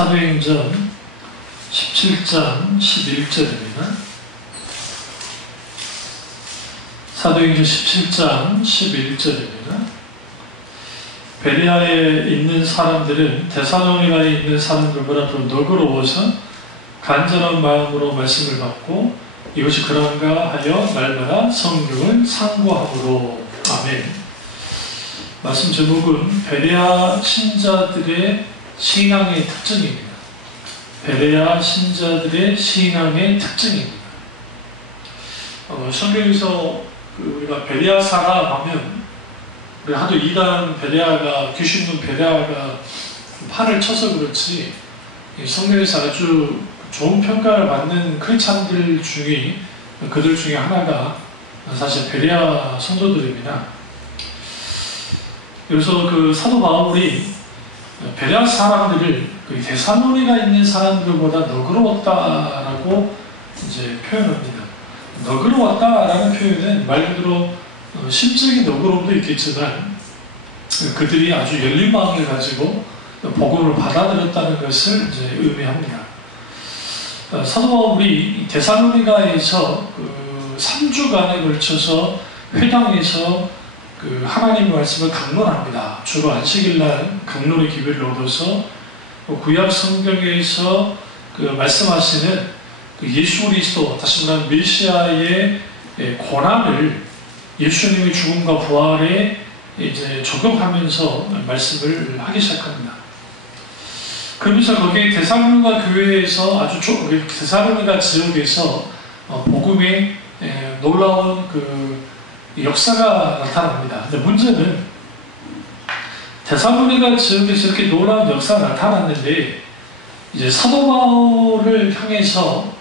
사도행전 17장 11절입니다. 사도행전 17장 11절입니다. 베레아에 있는 사람들은 데살로니가에 있는 사람들보다 더 너그러워서 간절한 마음으로 말씀을 받고 이것이 그런가 하여 날마다 성경을 상고함으로. 아멘. 말씀 제목은 베레아 신자들의 신앙의 특징입니다. 베레아 신자들의 신앙의 특징입니다. 성경에서 우리가 베레아 사람 하면 우리 하도 이단 베레아가 귀신눈 베레아가 판을 쳐서 그렇지 성경에서 아주 좋은 평가를 받는 크리스찬들 중에 그들 중에 하나가 사실 베레아 성도들입니다. 그래서 그 사도 바울이 베레아 사람들을 데살로니가 있는 사람들보다 너그러웠다라고 이제 표현합니다. 너그러웠다라는 표현은 말 그대로 심적인 너그러움도 있겠지만 그들이 아주 열린 마음을 가지고 복음을 받아들였다는 것을 이제 의미합니다. 사도 바울이 데살로니가에서 3주간에 걸쳐서 회당에서 하나님의 말씀을 강론합니다. 주로 안식일날 강론의 기회를 얻어서 구약 성경에서 말씀하시는 예수 그리스도, 다시 말하면 메시아의 고난을 예수님의 죽음과 부활에 이제 적용하면서 말씀을 하기 시작합니다. 그러면서 거기 데살로니가 교회에서 데살로니가 지역에서 복음의 놀라운 역사가 나타납니다. 근데 문제는 데살로니가 지역에서 이렇게 놀라운 역사가 나타났는데 이제 사도 바울을 향해서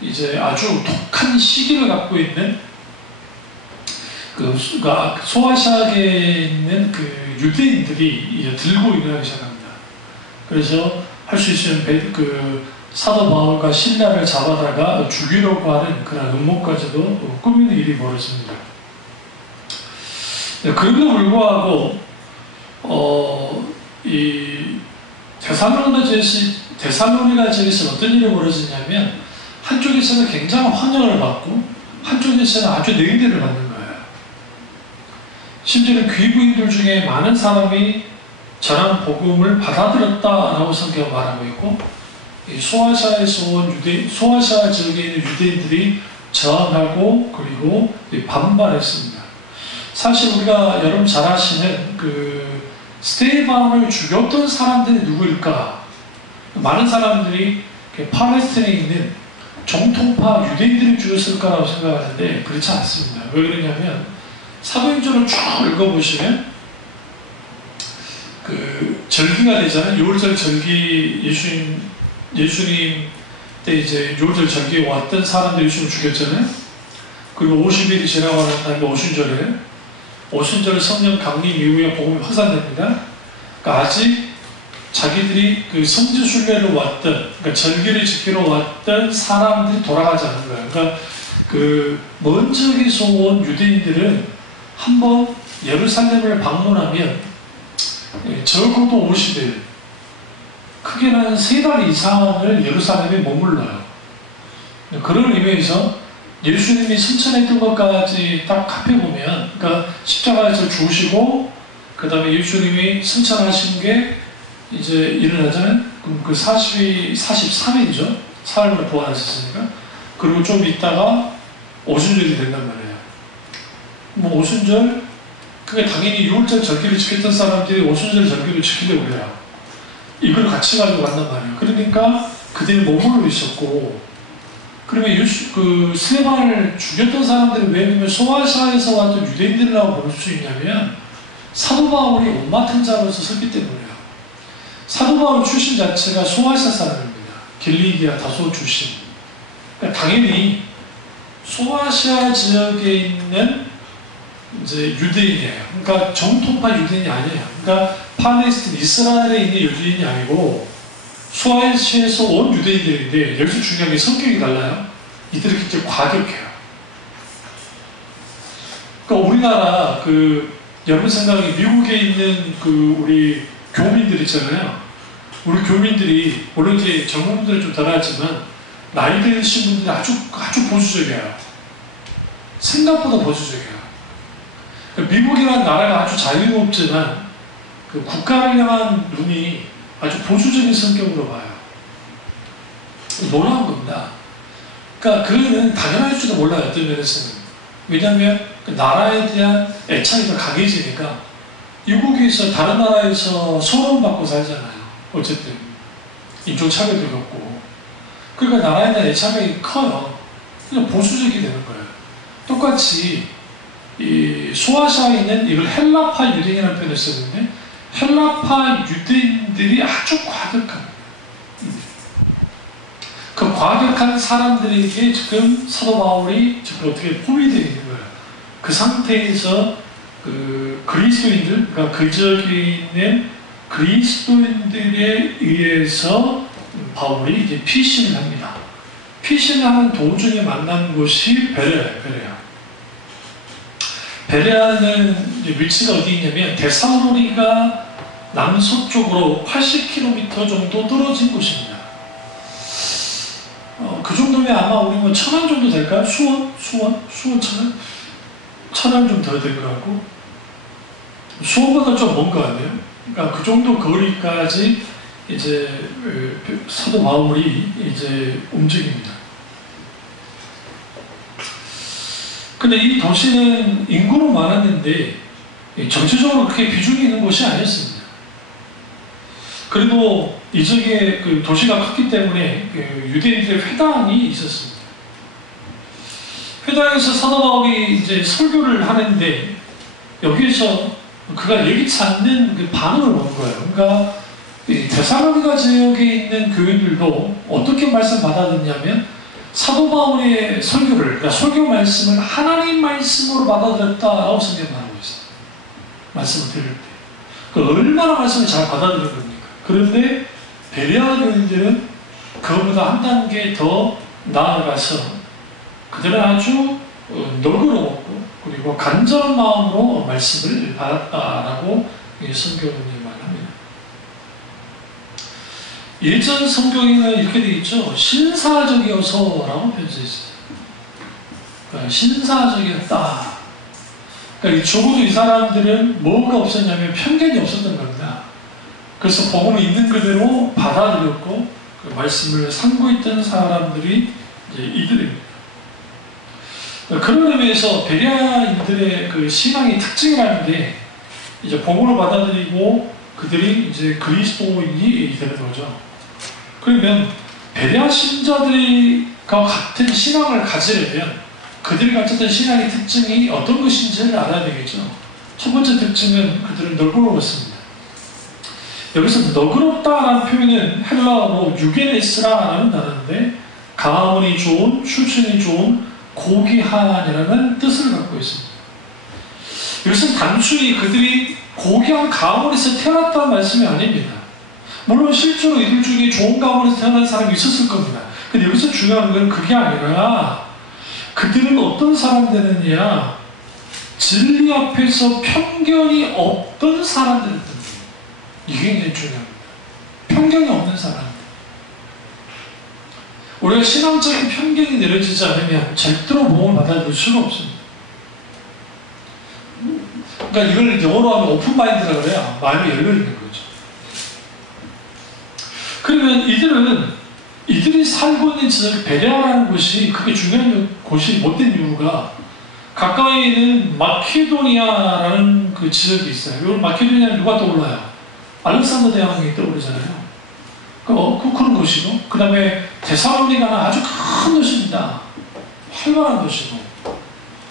이제 아주 독한 시기를 갖고 있는 소아시아에 있는 유대인들이 이제 들고 일어나기 시작합니다. 그래서 할 수 있으면 사도 바울과 신라를 잡아다가 죽이려고 하는 그런 음모까지도 꾸미는 일이 벌어집니다. 그럼에도 불구하고 이 데살로니가 지역에서 어떤 일이 벌어지냐면 한쪽에서는 굉장한 환영을 받고 한쪽에서는 아주 냉대를 받는 거예요. 심지어는 귀부인들 중에 많은 사람이 전한 복음을 받아들였다라고 성경은 말하고 있고 소아시아에서 온 소아시아 지역에 있는 유대인들이 저항하고 그리고 반발했습니다. 사실 우리가 여러분 잘 아시는 스테반을 죽였던 사람들이 누구일까? 많은 사람들이 팔레스타인에 있는 정통파 유대인들이 죽였을 거라고 생각하는데 그렇지 않습니다. 왜 그러냐면 사도행전을 쭉 읽어보시면 절기가 되잖아요. 6월절 절기 예수님 때 이제 6월절 절기에 왔던 사람들이 예수님을 죽였잖아요. 그리고 50일이 지나고 난 다음에 오순절에 성령 강림 이후에 복음이 확산됩니다. 그러니까 아직 자기들이 성지 순례로 왔던, 그러니까 절기를 지키러 왔던 사람들이 돌아가지 않은 거예요. 그러니까 먼 지역에서 온 유대인들은 한번 예루살렘을 방문하면 적어도 50일, 크게는 3달 이상을 예루살렘에 머물러요. 그런 의미에서 예수님이 승천했던 것까지 딱 합해보면, 그러니까 십자가에서 죽으시고, 그 다음에 예수님이 승천하신 게 이제 일어나자면, 43일이죠. 사흘만에 부활하셨으니까. 그리고 좀 있다가 오순절이 된단 말이에요. 오순절, 그게 당연히 6월절 절기를 지켰던 사람들이 오순절 절기를 지키려고 해요. 이걸 같이 가지고 간단 말이에요. 그러니까 그들이 머물러 있었고, 그러면 스테반을 죽였던 사람들은 왜 그러면 소아시아에서 왔던 유대인들이라고 볼 수 있냐면 사도 바울이 옷 맡은 자로서 섰기 때문이에요. 사도 바울 출신 자체가 소아시아 사람입니다. 길리기아 다소 출신. 그러니까 당연히 소아시아 지역에 있는 이제 유대인이에요. 그러니까 정통파 유대인이 아니에요. 그러니까 팔레스틴 이스라엘에 있는 유대인이 아니고 소아시아에서 온 유대인들인데 여기서 중요한 게 성격이 달라요. 이들이 굉장히 과격해요. 그러니까 우리나라 여러분 생각에 미국에 있는 우리 교민들 있잖아요. 우리 교민들이 물론 이제 젊은 분들은 좀 덜하지만 나이 드신 분들이 아주 보수적이에요. 생각보다 보수적이에요. 미국이라는 나라가 아주 자유롭지만 그 국가를 향한 눈이 아주 보수적인 성격으로 봐요. 놀라운 겁니다. 그러니까 그거는 당연할지도 몰라요. 어떤 면에서는. 왜냐하면 그 나라에 대한 애착이 더 강해지니까 미국에서 다른 나라에서 소론받고 살잖아요. 어쨌든 인종차별도 겪고 그러니까 나라에 대한 애착이 커요. 그냥 보수적이 되는 거예요. 똑같이 이 소아시아에는 이걸 헬라파 유대인이라는 표현을 썼는데 헬라파 유대인들이 아주 과격한 그 과격한 사람들에게 지금 사도 바울이 지금 어떻게 포위되어 있는 거예요. 그 상태에서 그 그리스도인들, 그러니까 그 지역에 있는 그리스도인들에 의해서 바울이 이제 피신을 합니다. 피신을 하는 도중에 만난 곳이 베레아예요. 베레아는 위치가 어디 있냐면 데살로니가 남서쪽으로 80km 정도 떨어진 곳입니다. 그 정도면 아마 우리 뭐 천안 정도 될까요? 수원 천안? 천안 좀 더 될 것 같고 수원보다 좀 먼 것 같네요. 그러니까 그 정도 거리까지 이제 사도 바울이 이제 움직입니다. 근데 이 도시는 인구는 많았는데 정치적으로 그렇게 비중이 있는 곳이 아니었습니다. 그리고 이 지역에 그 도시가 컸기 때문에 그 유대인들의 회당이 있었습니다. 회당에서 사도 바울이 이제 설교를 하는데 여기에서 그가 예기치 않는 그 반응을 본 거예요. 그러니까 데살로니가 지역에 있는 교인들도 어떻게 말씀 받아들였냐면 사도 바울의 설교를, 그러니까 설교 말씀을 하나님 말씀으로 받아들였다라고 성경에 말하고 있어요. 말씀을 들을 때. 그 얼마나 말씀을 잘 받아들인 겁니까? 그런데 베레아 교인들은 그것보다 한 단계 더 나아가서 그들은 아주 너그러웠고 그리고 간절한 마음으로 말씀을 받았다라고 성경은 말합니다. 예전 성경에는 이렇게 되어 있죠. 신사적이어서라고 표현되어 있어요. 그러니까 신사적이었다. 그러니까 적어도 이 사람들은 뭐가 없었냐면 편견이 없었던 겁니다. 그래서 복음을 있는 그대로 받아들였고 그 말씀을 삼고있던 사람들이 이제 이들입니다. 그런 의미에서 베레아인들의 그 신앙의 특징이라는 게 이제 복음을 받아들이고 그들이 이제 그리스도인이 되는 거죠. 그러면 베레아 신자들과 같은 신앙을 가지려면 그들이 가졌던 신앙의 특징이 어떤 것인지를 알아야 되겠죠. 첫 번째 특징은 그들은 너그러웠습니다. 여기서 너그럽다라는 표현은 헬라어로 유게네스라는 단어인데 가문이 좋은, 출신이 좋은, 고귀한이라는 뜻을 갖고 있습니다. 이것은 단순히 그들이 고귀한 가문에서 태어났다는 말씀이 아닙니다. 물론 실제로 이들 중에 좋은 가문에서 태어난 사람이 있었을 겁니다. 근데 여기서 중요한 건 그게 아니라 그들은 어떤 사람들이냐 진리 앞에서 편견이 없던 사람들입니다. 이게 굉장히 중요합니다. 편견이 없는 사람. 우리가 신앙적인 편견이 내려지지 않으면 절대로 복음을 받아들일 수가 없습니다. 그러니까 이걸 영어로 하면 오픈 마인드라고 그래요. 마음이 열려있는 거죠. 그러면 이들이 살고 있는 지역 베레아라는 곳이 그게 중요한 곳이 못된 이유가 가까이에 있는 마케도니아라는 그 지역이 있어요. 이걸 마케도니아는 누가 떠올라요? 알렉산더 대왕이 떠오르잖아요. 그런 도시고, 그 다음에 데살로니가는 아주 큰 도시입니다. 활발한 도시고,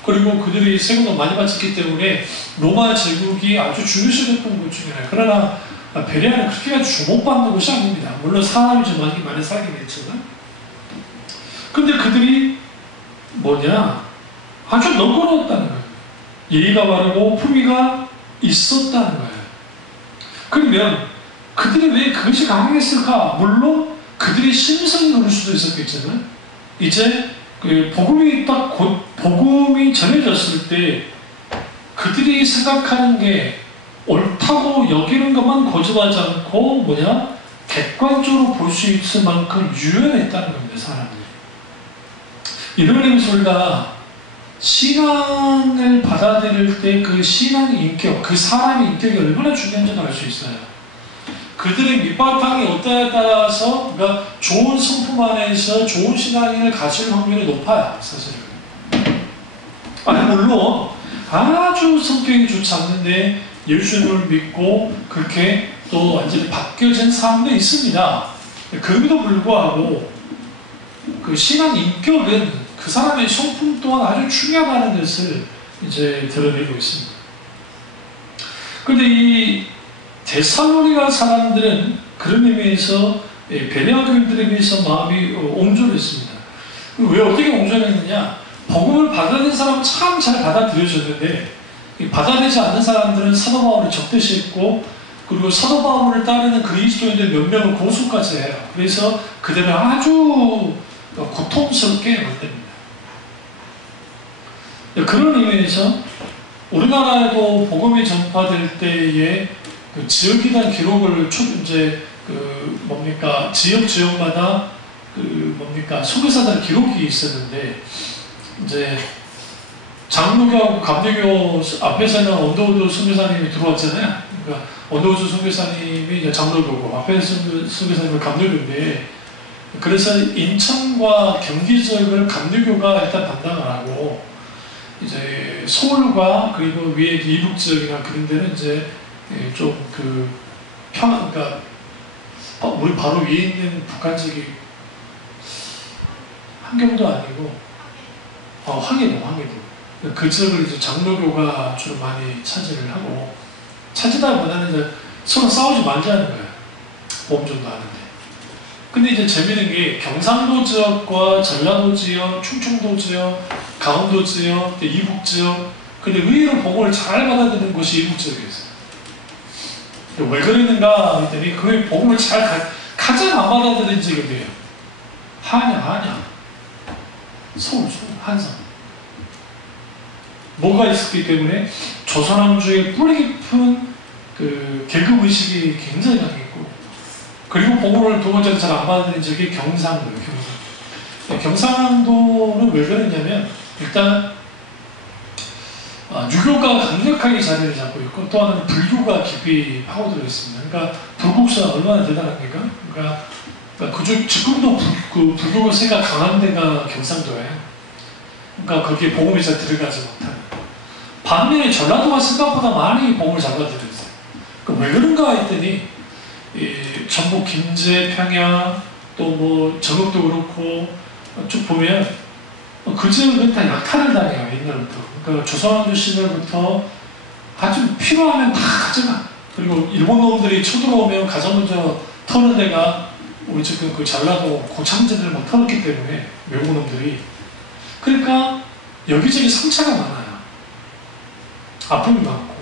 그리고 그들이 세금도 많이 바쳤기 때문에 로마 제국이 아주 중요시했던 곳 중에 하나예요. 그러나 베레아는 그렇게 주목받는 곳이 아닙니다. 물론 사람이 좀 많이 살긴 했지만. 근데 그들이 아주 너그러웠다는 거예요. 예의가 바르고 품위가 있었다는 거예요. 그러면 그들이 왜 그것이 가능했을까? 물론 그들의 심성이 그럴 수도 있었겠지만 이제 그 복음이 전해졌을 때 그들이 생각하는 게 옳다고 여기는 것만 고집하지 않고 객관적으로 볼 수 있을 만큼 유연했다는 겁니다, 사람들이. 이런 의미에서 우리가 신앙을 받아들일 때 그 신앙의 인격, 그 사람의 인격이 얼마나 중요한지도 알 수 있어요. 그들의 밑바탕이 어떠냐에 따라서, 그러니까 좋은 성품 안에서 좋은 신앙인을 가질 확률이 높아요, 사실은. 아니, 물론 아주 성격이 좋지 않는데 예수님을 믿고 그렇게 또 완전히 바뀌어진 사람도 있습니다. 그럼에도 불구하고 그 신앙 인격은 그 사람의 성품 또한 아주 중요하다는 것을 이제 드러내고 있습니다. 그런데 이 데살로니가 사람들은 그런 의미에서 베레아 교인들에 비해서 마음이 옹졸했습니다. 왜 어떻게 옹졸했느냐? 복음을 받아들인 사람은 참 잘 받아들여졌는데 받아들이지 않는 사람들은 사도 바울을 적대시했고, 그리고 사도 바울을 따르는 그리스도인들 몇 명을 고소까지 해요. 그래서 그들을 아주 고통스럽게 만듭니다. 그런 의미에서 우리나라에도 복음이 전파될 때에 그 지역에 대한 기록을 이제 지역마다 선교사들 기록이 있었는데, 이제 장로교하고 감리교 앞에서는 언더우드 선교사님이 들어왔잖아요. 그러니까 언더우드 선교사님이 이제 장로교고 앞에 선교사님은 감리교인데, 그래서 인천과 경기 지역을 감리교가 일단 담당을 하고, 이제 서울과 그리고 위에 이북 지역이나 그런 데는 이제 좀 그러니까 우리 바로 위에 있는 북한 지역이 함경도 아니고 황해도. 그 지역을 이제 장로교가 주로 많이 차지를 하고, 차지다보다는 이제 서로 싸우지 말자는 거예요. 보험 정도 하는데. 근데 이제 재밌는 게 경상도 지역과 전라도 지역, 충청도 지역, 강원도 지역, 이북 지역, 근데 의외로 복음을 잘 받아들이는 곳이 이북 지역이었어요. 왜 그랬는가 했더니 그 복음을 가장 안 받아들인 지역이 어디예요? 한양. 서울, 한성. 뭐가 있었기 때문에 조선왕조의 뿌리 깊은 그 계급의식이 굉장히 강했고, 그리고 복음을 도저히 잘 안 받아들인 지역이 경상도예요. 경상도는 왜 그랬냐면, 일단 유교가 강력하게 자리를 잡고 있고, 또 하나는 불교가 깊이 파고들어 있습니다. 그러니까 불국사가 얼마나 대단합니까? 그러니까 지금도 불교가 세가 강한 데가 경상도예요. 그러니까 거기에 복음이 잘 들어가지 못하는. 반면에 전라도가 생각보다 많이 복음을 잘 받아들였어요. 왜 그런가 했더니 전북 김제, 평양, 또 뭐 전북도 그렇고 쭉 보면 그 지역은 다 약탈을 당해요, 옛날부터. 그러니까 조선왕조 시절부터 아주 필요하면 다 가져가. 그리고 일본 놈들이 쳐들어오면 가장 먼저 터는 데가 우리 지금 그 전라도 고창제들을 막 터졌기 때문에, 외국 놈들이. 그러니까 여기저기 상처가 많아요. 아픔이 많고.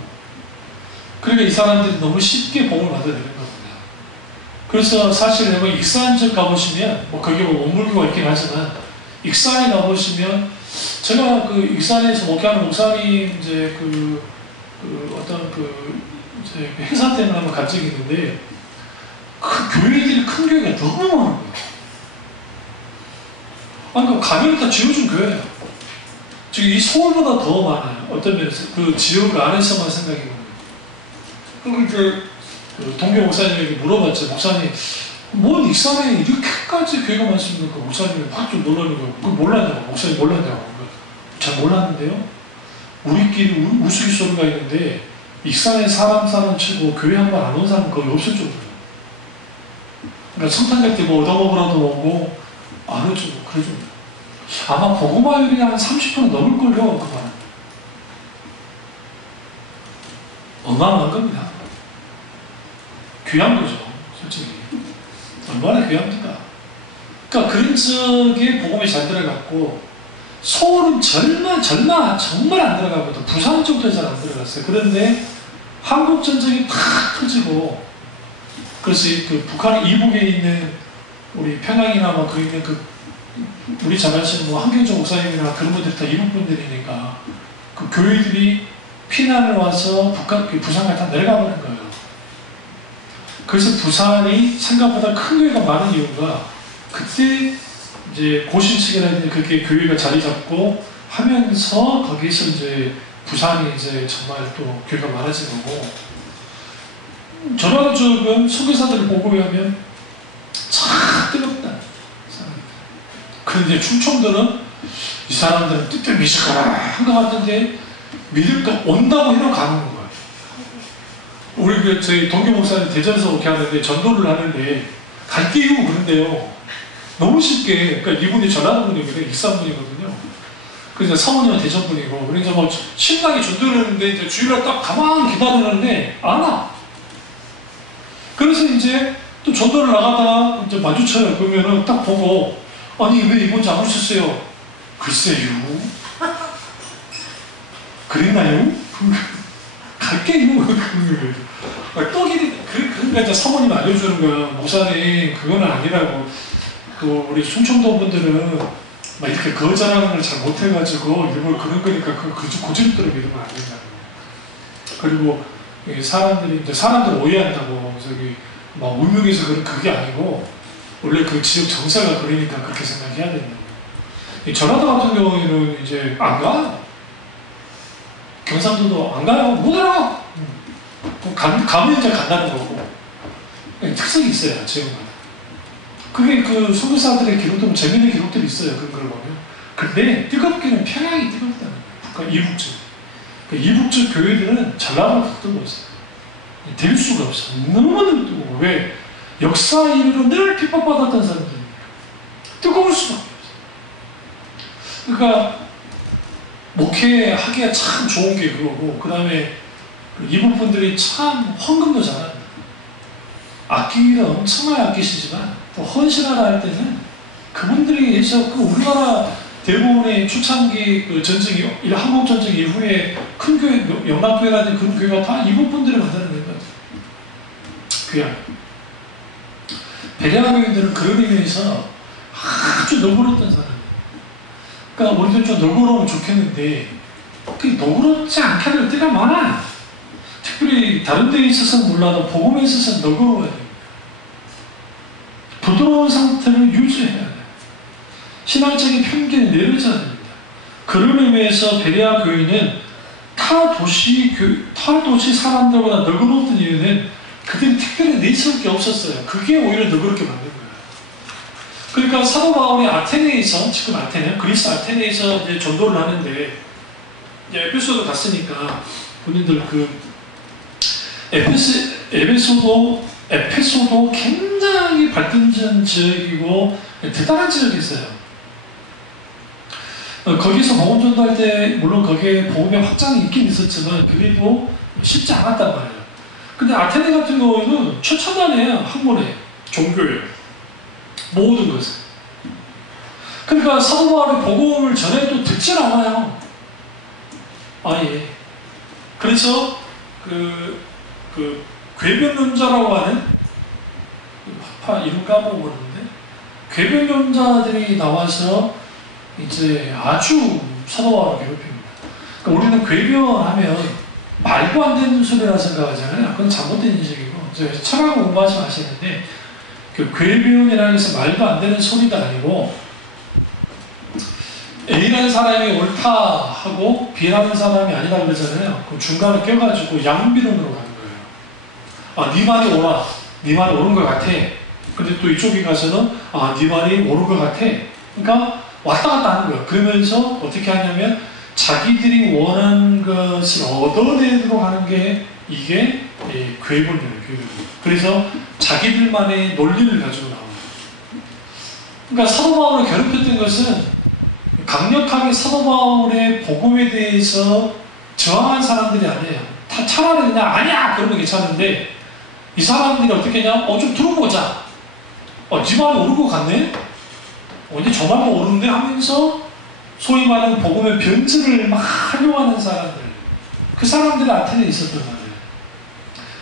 그러니까 이 사람들이 너무 쉽게 복음을 받아들이는 겁니다. 그래서 사실 여러분 익산 쪽 가보시면, 거기 원불교가 있긴 하지만, 익산에 가보시면, 제가 그 익산에서 목회하는 목사님 이제 이제 행사 때문에 한번 간 적이 있는데, 그 교회들이 큰 교회가 너무 많은 거예요. 그 가면을 다 지어준 교회예요. 지금 이 서울보다 더 많아요. 어떤 면에서 그 지역 안에서만 생각해보면. 그리고 이제 동교 목사님에게 물어봤죠. 목사님, 뭔 익산에 이렇게까지 교회가 많습니까? 목사님이 막 좀 놀라는 거예요. 그걸 몰랐냐고. 목사님 몰랐냐고. 잘 몰랐는데요. 우리끼리 우스갯소리가 있는데, 익산에 사람 치고 교회 한 번 안 온 사람은 거의 없을 정도예요. 그러니까 성탄절 때 뭐 얻어먹으러도 오고 안 오죠. 그러죠. 아마 복음화율이 한 30% 넘을걸요. 그만. 어마어마한 겁니다. 귀한 거죠, 솔직히. 얼마나 귀합니까? 그러니까 그런 지역에 복음이 잘 들어갔고, 서울은 정말 안 들어가거든. 부산 쪽도 잘 안 들어갔어요. 그런데 한국전쟁이 팍 터지고, 그래서 그 북한 이북에 있는 우리 평양이나 뭐 그 있는 우리 잘 아시는 뭐 한경정 목사님이나 그런 분들이 다 이북 분들이니까 그 교회들이 피난을 와서 부산까지 다 내려가 버린 거예요. 그래서 부산이 생각보다 큰 교회가 많은 이유가 그때 이제 고신측이라든지 그렇게 교회가 자리 잡고 하면서 거기서 이제 부산이 이제 정말 또 교회가 많아진 거고, 전라도 쪽은 선교사들을 보고하면 참 뜨겁다. 그런데 충청도는 이 사람들은 뜻대로 믿으라 한 것 같은데 믿을까 온다고 해도 가는 거예요. 우리 저희 동교 목사님 대전에서 그렇게 하는데 전도를 하는데 갈게요 그런데요. 너무 쉽게, 그러니까 이분이 전라도 분이거든요. 익산 분이거든요. 그래서 사모님은 대전 분이고, 그래서 뭐 신나게 전도를 하는데 이제 주일날 딱 가만히 기다리는데 안 와. 그래서 이제 또 전도를 나가다가 이제 마주쳐요. 그러면은 딱 보고, 아니 왜 이번 주 안 오셨어요? 글쎄요. 그랬나요? 갈게요. 떡이 그러니까 이제 사모님 알려주는 거야. 목사님 그거는 아니라고. 또 우리 충청도 분들은 막 이렇게 거절하는 걸 잘 못해가지고 일부러 그런 거니까 그 고집대로 믿으면 안 된다는 거예요. 그리고 사람들이 이제 사람들 오해한다고 저기 막 울명해서 그게 아니고 원래 그 지역 정서가 그러니까 그렇게 생각해야 된다는 거예요. 전라도 같은 경우에는 이제 안 가. 경상도도 안 가요. 못 알아. 가면 이제 간다는 거고. 특색이 있어요, 지역마다. 그게 그 선교사들의 기록들은 재미있는 기록들이 있어요. 그런 걸 보면. 근데 뜨겁기는 평양이 뜨겁다는 거예요. 북한 이북쪽. 그 이북쪽 교회들은 전라도가 더 뜨거워 있어요. 될 수가 없어. 너무너무 뜨거워. 왜? 역사 이후로 늘 핍박받았던 사람들이니까. 뜨거울 수밖에 없어요. 그러니까 목회하기가 참 좋은 게 그거고, 그 다음에 이북 분들이 참 헌금도 잘합니다. 아끼기를 엄청나게 아끼시지만 또 헌신하라 할 때는 그분들이 해서 그 우리나라 대부분의 초창기 그 전쟁, 한국 전쟁 이후에 큰 교회, 영락교회라든지 그런 교회가 다 이북 분들이 만드는 거예요. 그냥 베레아 교인들은 그런 의미에서 아주 너그러웠던 사람이에요. 그러니까 우리도 좀 너그러우면 좋겠는데 그 너그럽지 않게 될 때가 많아. 특별히 다른 데에 있어서는 몰라도 복음에 있어서는 너그러워야 됩니다. 부드러운 상태를 유지해야 돼요. 신앙적인 편견이 내려져야 됩니다. 그런 의미에서 베레아 교회는 타 도시 사람들보다 너그러웠던 이유는 그들이 특별히 내세울 게 없었어요. 그게 오히려 너그럽게 만든 거예요. 그러니까 사도 바울이 아테네에서, 지금 아테네, 그리스 아테네에서 이제 전도를 하는데, 이제 에베소도 갔으니까 본인들 그 에페소도 굉장히 발전된 지역이고 대단한 지역이었어요. 거기서 복음 전도할 때 물론 거기에 복음의 확장이 있긴 있었지만 그래도 쉽지 않았단 말이에요. 근데 아테네 같은 경우에는 최첨단이에요. 학문에, 종교에, 모든 것을. 그러니까 사도 바울이 복음을 전해도 듣질 않아요. 아예. 그래서 그 궤변론자라고 하는 이름 까먹었는데 궤변론자들이 나와서 이제 아주 사도 바울을 괴롭힙니다. 그러니까 우리는 궤변하면 말도 안 되는 소리라 생각하잖아요. 그건 잘못된 인식이고, 이제 철학 공부하지 마시는데 그 궤변이라는 것은 말도 안 되는 소리가 아니고 A라는 사람이 옳다 하고 B라는 사람이 아니다 그러잖아요. 그럼 중간에 껴가지고 양비론으로 가는 거예요. 아, 네 말이 옳아. 네 말이 옳은 것 같아. 근데 또 이쪽에 가서는 아, 네 말이 옳은 것 같아. 그러니까 왔다 갔다 하는 거예요. 그러면서 어떻게 하냐면 자기들이 원하는 것을 얻어내도록 하는 게 이게 궤변이에요. 그래서 자기들만의 논리를 가지고 나옵니다. 그러니까 사도 바울을 괴롭혔던 것은 강력하게 사도 바울의 복음에 대해서 저항한 사람들이 아니에요. 차라리 그냥 아니야! 그러면 괜찮은데 이 사람들이 어떻게 했냐? 좀 들어보자. 네 말이 옳은 것 같네? 이제 저 말도 옳은데 하면서 소위 말하는 복음의 변질을 막 하려고 하는 사람들. 그 사람들이 아테네에 있었단 말이에요.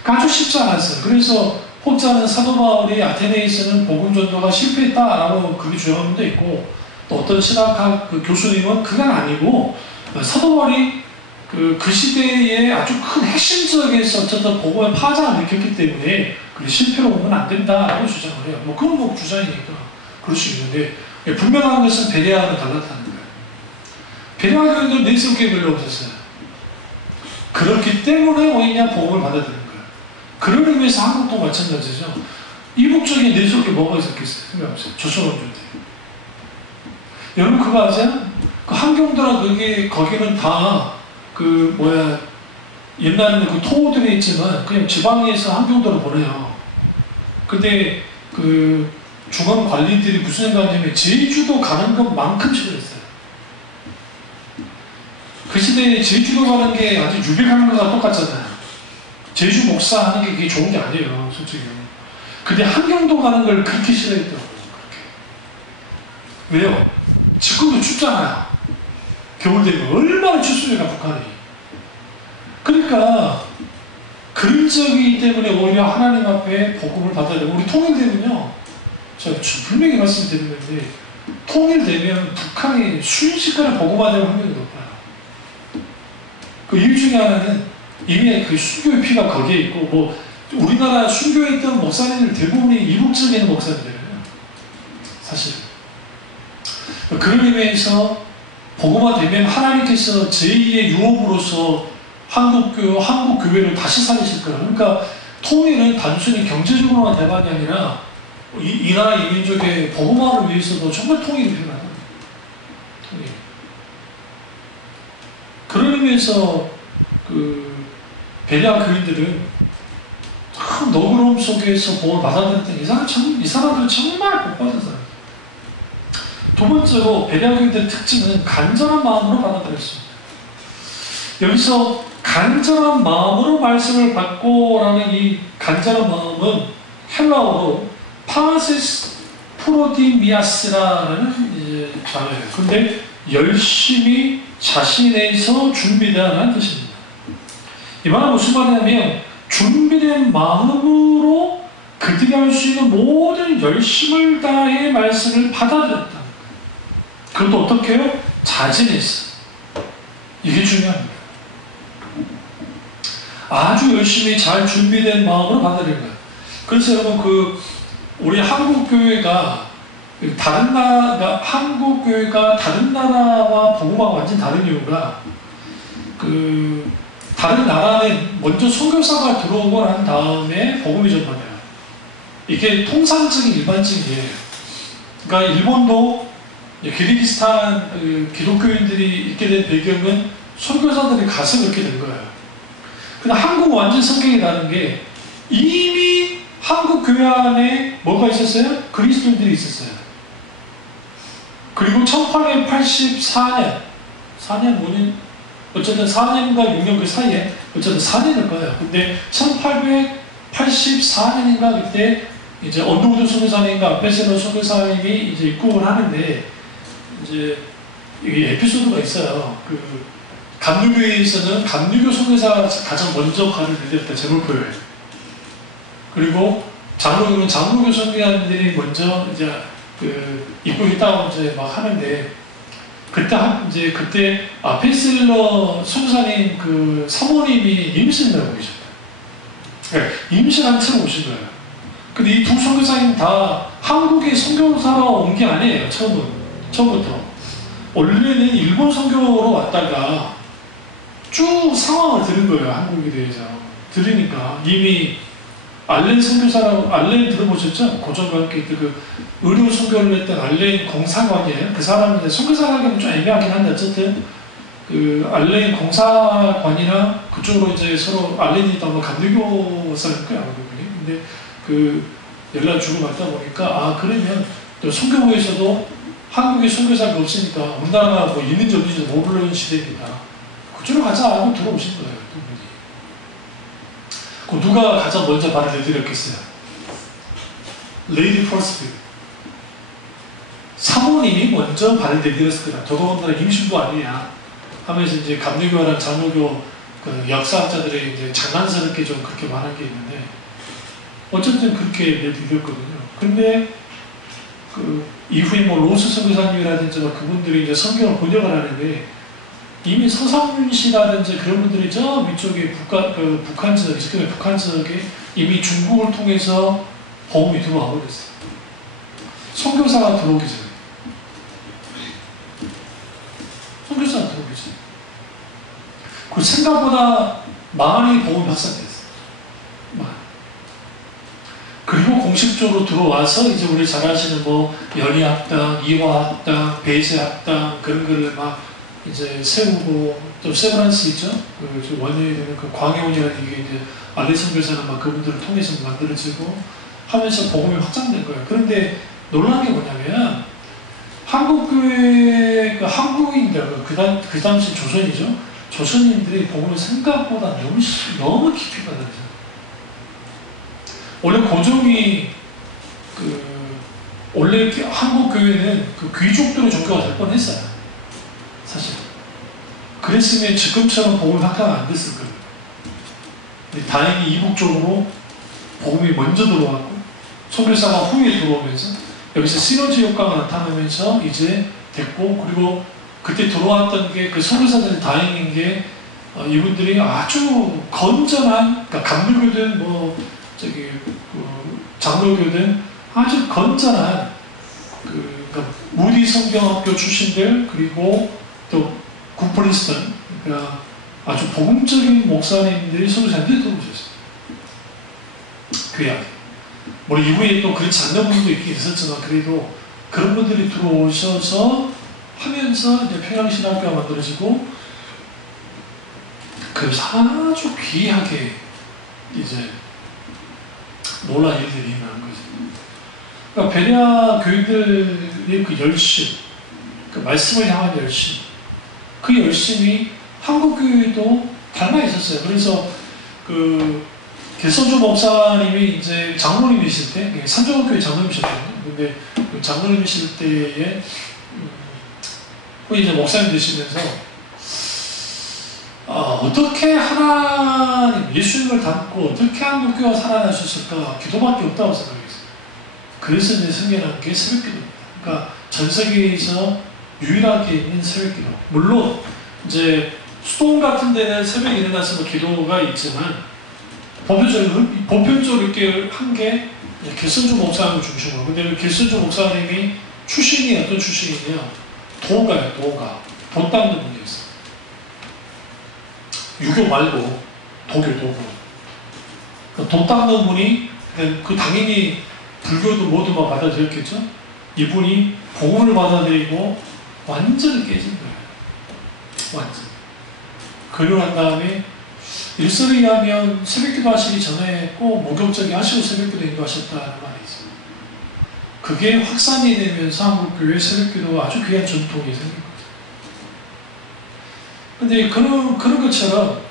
아주 쉽지 않았어요. 그래서 혹자는 사도 바울이 아테네에서는 복음 전도가 실패했다라고 그게 주장하는 데 있고, 또 어떤 신학학 그 교수님은 그건 아니고 사도 바울이 그 시대에 아주 큰 핵심 지역에서 어쨌든 복음의 파장을 일으켰기 때문에 그래, 실패로 오면 안 된다라고 주장을 해요. 뭐 그건 뭐 주장이니까 그럴 수 있는데 분명한 것은 베레아는 달랐다는 거예요. 베레아 교인들은 내세우기에 별로 없었어요. 그렇기 때문에 오히려 복음을 받아들인 거예요. 그런 의미에서 한국도 마찬가지죠. 이국적인 내세우기에 뭐가 있었겠어요? 생각해보세요. 조선원주인데. 여러분 그거 아세요? 그 한경도나 거기는 다 옛날에는 그 토호들이 있지만 그냥 지방에서 한경도로 보내요. 근데 그 중앙 관리들이 무슨 생각하냐면 제주도 가는 것만큼 싫어했어요. 그 시대에 제주도 가는 게 아주 유백하는 거랑 똑같잖아요. 제주 목사 하는 게 그게 좋은 게 아니에요, 솔직히. 근데 한경도 가는 걸 그렇게 싫어했더라고요. 그렇게. 왜요? 지금도 춥잖아요. 겨울 되면 얼마나 춥습니까, 북한이. 그러니까 그런 지역이기 때문에 오히려 하나님 앞에 복음을 받아야 돼요. 우리 통일되면요, 제가 분명히 말씀드리는 건데, 통일되면 북한이 순식간에 복음화될 확률이 높아요. 그 이유 중에 하나는 이미 그 순교의 피가 거기에 있고, 뭐 우리나라 순교에 있던 목사님들 대부분이 이국적에 있는 목사님들이에요. 사실. 그런 의미에서 복음화되면 하나님께서 제2의 유업으로서 한국 교회를 다시 살리실 거예요. 그러니까 통일은 단순히 경제적으로만 대박이 아니라 이 나라 이 민족의 복음화를 위해서도 정말 통일이 필요하다. 통일. 그런 의미에서 베레아 교인들은 참 너그러움 속에서 복을 받아들였던 이 사람들은 정말 복 받았어요. 두 번째로 베레아 교인들의 특징은 간절한 마음으로 받아들였습니다. 여기서 간절한 마음으로 말씀을 받고라는 이 간절한 마음은 헬라어로 파세스 프로디미아스라는 단어예요. 근데 열심히 자신에서 준비되라는 뜻입니다. 이 말은 무슨 말이냐면 준비된 마음으로 그들이 할 수 있는 모든 열심을 다해 말씀을 받아들였다. 그것도 어떻게 해요? 자진해서. 이게 중요합니다. 아주 열심히 잘 준비된 마음으로 받아들인 거예요. 그래서 여러분 우리 한국교회가 한국교회가 다른 나라와 복음화가 완전 다른 이유가 다른 나라는 먼저 선교사가 들어오고 난 다음에 복음이 전파돼요. 이게 통상적인 일반적이에요. 그러니까 일본도 키르기스탄 기독교인들이 있게 된 배경은 선교사들이 가서 그렇게 된 거예요. 근데 한국은 완전 성격이 다른 게 이미 한국 교회 안에 뭐가 있었어요? 그리스도인들이 있었어요. 그리고 1884년, 5년, 어쨌든 4년과 6년 그 사이에, 어쨌든 4년일 거예요. 근데 1884년인가 그때 이제 언더우드 선교사님과 앞에서는 선교사님이 이제 입국을 하는데, 이제 이 에피소드가 있어요. 감리교회에서는 감리교 선교사가 가장 먼저 발을 내렸다, 제물포에. 그리고 장로교는 장로교 선교사님들이 먼저 이제 입국했다고 이제 막 하는데, 그때 페이슬러 선교사님 사모님이 임신이라고 계셨다. 네, 임신한 채로 오신 거예요. 근데 이 두 선교사님 다 한국에 선교사로 온 게 아니에요. 처음부터. 원래는 일본 선교로 왔다가 쭉 상황을 들은 거예요. 한국에 대해서. 들으니까 이미 알렌 선교사라고, 알렌 들어보셨죠? 고전과 함께 의료 선교를 했던 알렌 공사관이에요. 그 사람인데 선교사라기는 좀 애매하긴 한데 어쨌든 알렌 공사관이랑 그쪽으로 이제 서로 알렌이 또 감리교사일 거야, 그분이. 근데 연락 주고 받다 보니까 그러면 또 선교부에서도 한국에 선교사가 없으니까 우리나라가 뭐 있는지 없는지 모르는 시대입니다. 그쪽으로 가자 하고 들어오신 거예요, 그분이. 누가 가장 먼저 발을 내드렸겠어요? 레이디 퍼스트. 사모님이 먼저 발을 내드렸을 거다. 더더군다나 임신부 아니냐 하면서 이제 감리교랑 장로교 역사학자들이 이제 장난스럽게 좀 그렇게 말한 게 있는데, 어쨌든 그렇게 내드렸거든요. 근데 이후에 뭐 로스 선교사님이라든지 그분들이 이제 성경을 번역을 하는데, 이미 서상윤 씨라든지 그런 분들이 저 위쪽에 북한 지역에 이미 중국을 통해서 복음이 들어와 버렸어요. 선교사가 들어오기 전에. 선교사가 들어오기 전에. 그 생각보다 많이 복음이 확산됐어요. 그리고 공식적으로 들어와서 이제 우리 잘 아시는 뭐 연희학당, 이화학당, 배세학당 그런 거를 막 이제 세우고 또 세브란스 있죠? 그 원년이 되는 그 광해원이라는 이게 이제 알레 선교사는 막 그분들을 통해서 만들어지고 하면서 복음이 확장된 거예요. 그런데 놀라운 게 뭐냐면 한국교회 그 한국인들 그 당시 조선이죠. 조선인들이 복음을 생각보다 너무 깊이 받아들여요. 원래 고종이 원래 한국 교회는 그 귀족들의 종교가 될 뻔했어요. 사실. 그랬으면 지금처럼 복음이 확장 안 됐을 거예요. 다행히 이국적으로 복음이 먼저 들어왔고 선교사가 후에 들어오면서 여기서 시너지 효과가 나타나면서 이제 됐고 그리고 그때 들어왔던 게 그 선교사들이 다행인 게 이분들이 아주 건전한 그러니까 감리교든 뭐 저기 장로교든 아주 건전한 그러니까 무디 성경학교 출신들 그리고 또 굿프리스턴 그러니까 아주 복음적인 목사님들이 선교사님들이 들어오셨어요. 교회. 뭐 이후에 또 그렇지 않는 분도 있긴 있었지만 그래도 그런 분들이 들어오셔서 하면서 이제 평양신학교가 만들어지고 그래서 아주 귀하게 이제 놀라운 일들이 일어나는 거죠. 그러니까 베레아 교인들의 그 열심, 그 말씀을 향한 열심, 그 열심이 한국 교회도 닮아 있었어요. 그래서 그 개선주 목사님이 이제 장로님이실 때, 산정교회 장로님이셨거든요. 근데 그 장로님이실 때에 이제 목사님 되시면서 어떻게 하나님, 예수님을 닮고 어떻게 한국교회가 살아나셨을까 기도밖에 없다고 생각했어요. 그래서 이제 생겨난 게 새벽기도입니다. 그러니까 전 세계에서 유일하게 있는 새벽기도. 물론 이제 수동 같은 데는 새벽에 일어나서 뭐 기도가 있지만 보편적으로 이렇게 한 게 개선주 목사님을 중심으로. 근데 그 개선주 목사님이 출신이 어떤 출신이냐? 도가예요, 도가. 돈 닦는 분이었어요. 유교 말고 도교. 돈 닦는 분이 그 당연히 불교도 모두 막 받아들였겠죠? 이분이 복음을 받아들이고 완전히 깨진 거예요. 완전. 그러고 난 다음에 일설에 의하면 새벽기도 하시기 전에 꼭 목욕제기 하시고 새벽기도 인도하셨다는 말이 있어요. 그게 확산이 되면서 한국교회 새벽기도가 아주 귀한 전통이 생긴 거죠. 근데 그런 것처럼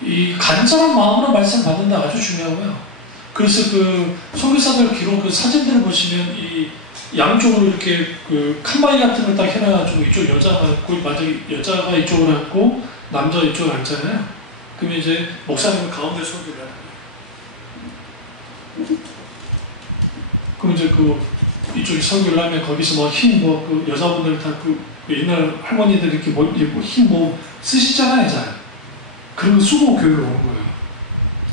이 간절한 마음으로 말씀 받는다 아주 중요하고요. 그래서 그 선교사들 기록 그 사진들을 보시면 이 양쪽으로 이렇게 그 칸바이 같은 걸 딱 해놔가지고 이쪽 여자가 앉고 여자가 이쪽으로 앉고 남자 이쪽으로 앉잖아요. 그러면 이제 목사님은 가운데 설교를 하는 거예요. 그럼 이제 그 이쪽에 설교를 하면 거기서 뭐 그 여자분들 다 그 옛날 할머니들 이렇게 흰 쓰시잖아요, 잘. 그런 거 쓰고 교회로 오는 거예요.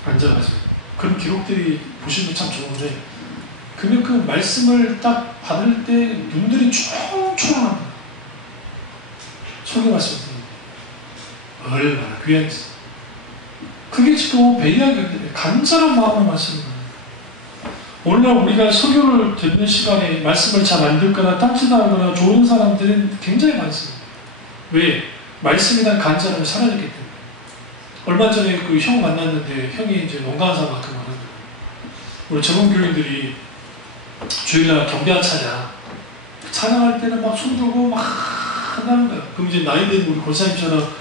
앉아가지고. 그런 기록들이 보시면 참 좋은데, 그러면 그 말씀을 딱 받을 때 눈들이 초롱초롱합니다. 설교 말씀 듣는 얼마나 귀한지. 그게 지금 베레아 교인들의 간절한 마음을 말씀입니다. 오늘날 우리가 설교를 듣는 시간에 말씀을 잘 안 듣거나 딴짓하거나 좋은 사람들은 굉장히 많습니다. 왜? 말씀에 대한 간절함이 사라졌기 때문에. 얼마 전에 그 형 만났는데 형이 이제 농가한 사람만큼 하는 거예요. 우리 젊은 교인들이 주일날 경배한 찬양할 때는 막 손들고 막 한다는 거예요. 그럼 이제 나이 든 우리 권사님처럼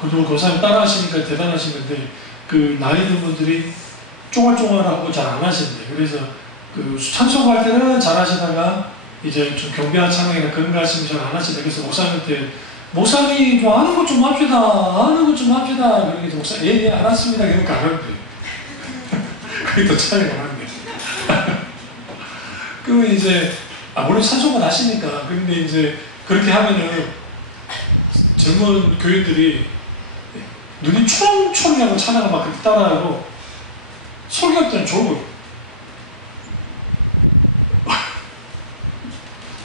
그리고 권사님 따라 하시니까 대단하신 건데 그 나이 든 분들이 쫑알쫑알하고 잘 안 하시는데 그래서 그 찬송할 때는 잘 하시다가 이제 좀 경배한 찬양이나 그런 거 하시면 잘 안 하시다. 그래서 목사님한테 목사님 좀 아는 것 좀 합시다. 그러니까 목사 예 알았습니다. 그러니까 안 하는데 그게 또 찬양 안 하는데 그러면 이제 물론 찬송은 하시니까 근데 이제 그렇게 하면은 젊은 교인들이 눈이 초롱초롱하고 찬양을 막 그렇게 따라하고 설교할 때는 졸고요.